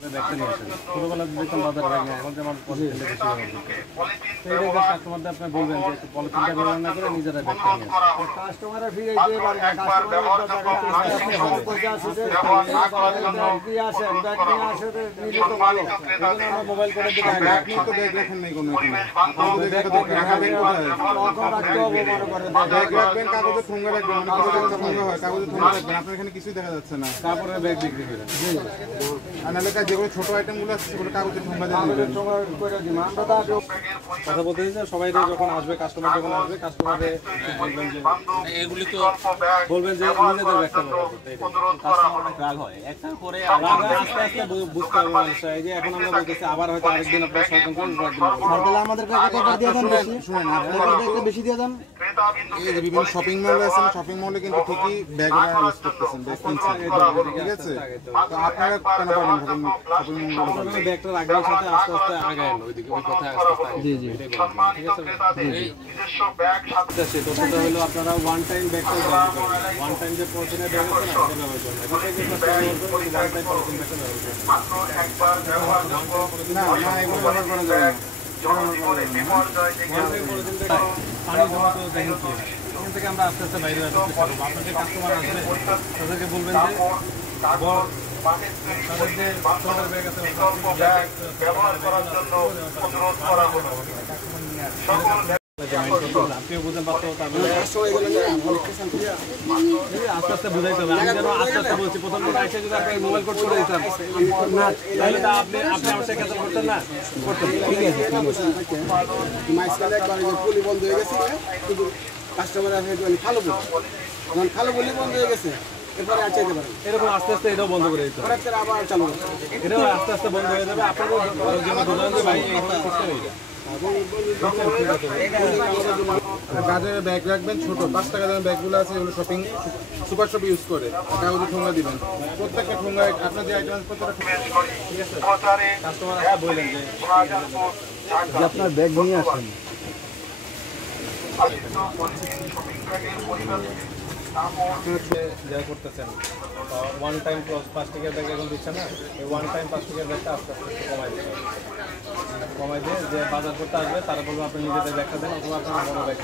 দেখতে নিয়ে আসেন ছোটোবেলা দেখতাম বাজারে ব্যাগ নেয় এখন যেমন পলিথিনটা বেশি ব্যবহার করতে তো এইটাই কাস্টমারদের আপনি বলবেন যে একটু পলিথিনটা ব্যবহার না করে নিজেরা ব্যাগটা নিয়ে আসেন কাস্টমারের ফিরে দিয়ে পারবে আমরা মোবাইল করে দিলে আপনি তো ব্যাগ রাখেন নাই কোনো ব্যাগ রাখবেন কাগজে ঠোঙ্গা রাখবেন মানে কাগজে ঠোঙ্গা হয় কাগজে ঠোঙ্গা রাখবেন আপনার এখানে কিছুই দেখা যাচ্ছে না কাপড়ের ব্যাগ বিক্রি করে আর নাহলে যেগুলো ছোট আইটেমগুলো আছে সেগুলো কাগজে ঠোঙ্গা দিয়ে দিবেন কথা বলতে চাই সবাই যখন আসবে কাস্টমার যখন আসবে কাস্টমারে বলবেন যে এগুলি তো বলবেন যে নিজেদের ব্যাগটা ব্যবহার করতে কাস্টমার অনেক রাগ হয় একটা করে আস্তে আস্তে বুঝতে হবে মানুষরা এই যে এখন আমরা বলতেছি আবার হয়তো আরেকদিন আপনারা সচেতন করুন তাহলে আমাদেরকে টাকা দিয়ে দেন শুনেন আপনাদের বেশি দিয়ে দেন এই যে বিভিন্ন শপিং মল আছে শপিং মলে কিন্তু ঠিকই ব্যাগরা ইউজ করতেছেন ব্যাগ কিনছেন ঠিক আছে তো আপনারা কেন পাবেন শপিং মল ব্যাগটা রাখবার সাথে আস্তে আস্তে আগায় ওইদিকে ওই কথায় আস্তে আস্তে জি জি ঠিক আছে এই নিজস্ব ততটা হলো আপনারা ওয়ান টাইম ব্যাগটা ব্যবহার করবেন ওয়ান টাইম যে পলিথিনের ব্যাগ আছে না এটা ব্যবহার করবেন এটা থেকে ওয়ান টাইম পলিথিন ব্যাগটা ব্যবহার করবেন না না এগুলো ব্যবহার করা যাবে না পানি জমা তো দেখেন কি এখান থেকে আমরা আস্তে আস্তে বাইরে আসতে পারবো আপনার যে কাস্টমার আসবে তাদেরকে বলবেন যে তাদের যে ছোটের ব্যাগ আছে ব্যবহার করার জন্য অনুরোধ করা হলো আপনিও বুঝেন পারতো তারপরে আস্তে আস্তে বুঝাইতে হবে আমি যেন আস্তে আস্তে বলছি প্রথম দিন আইসে যদি আপনি মোবাইল কোড করে দিতাম না তাহলে তো আপনি আমার সাথে ক্যান্সেল করতেন না করতেন ঠিক আছে মাঝখানে একবার পুলি বন্ধ হয়ে গেছে শুধু কাস্টমার আসে খালো বলি যখন খালো বলি বন্ধ হয়ে গেছে এরপরে আর চাইতে পারেন এরকম আস্তে আস্তে এটাও বন্ধ করে দিতে হবে আবার চালু হবে এটাও আস্তে আস্তে বন্ধ হয়ে যাবে আপনারও জন্য বললেন যে ভাই এইভাবে করতে হয়ে যায় কাজের ব্যাগ রাখবেন ছোট 5 টাকা দামের ব্যাগগুলো আছে এগুলো শপিং সুপার শপ ইউজ করে কাগজে ঠোঙ্গা দিবেন প্রত্যেকটা ঠোঙ্গা আপনার যে আইটেম প্রত্যেকটা ঠিক আছে কাস্টমার আসা বললেন যে আপনার ব্যাগ নিয়ে আসেন যা করতেছেন ওয়ান টাইম 5 টাকার ব্যাগ এখন দিচ্ছে না এই ওয়ান টাইম 5 টাকার ব্যাগটা আস্তে আস্তে কমাই দিতে হবে কমাই দিয়ে যে বাজার করতে আসবে তারা বলবো আপনি নিজেদের ব্যাগটা দেন অথবা আপনার বড় ব্যাগ